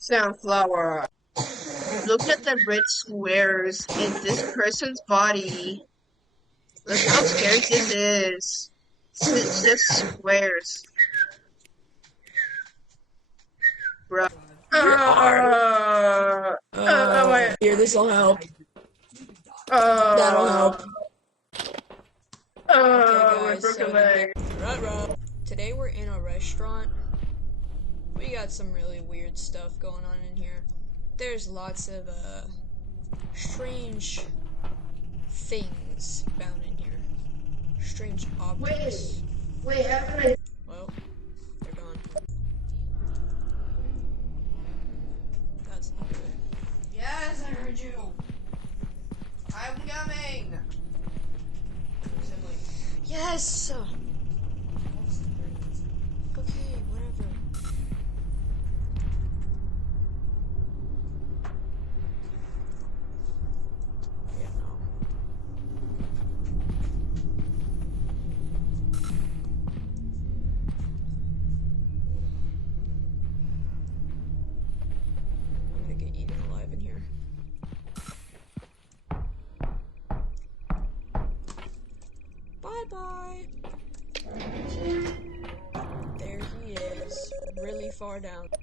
Sunflower. Look at the red squares in this person's body. Look how scary this is. It's just squares. Bro. Your arm. Wait. Here, this'll help. Uh, That'll help. my Okay, guys, broken leg. Today we're in a restaurant. We got some really weird stuff going on in here. There's lots of strange things found in here. Strange objects. Wait, haven't I? Well, they're gone. That's not good. Yes, I heard you. I'm coming. Yes! Okay, whatever. Yeah, no. I'm gonna get eaten alive in here. Bye-bye! There he is, really far down.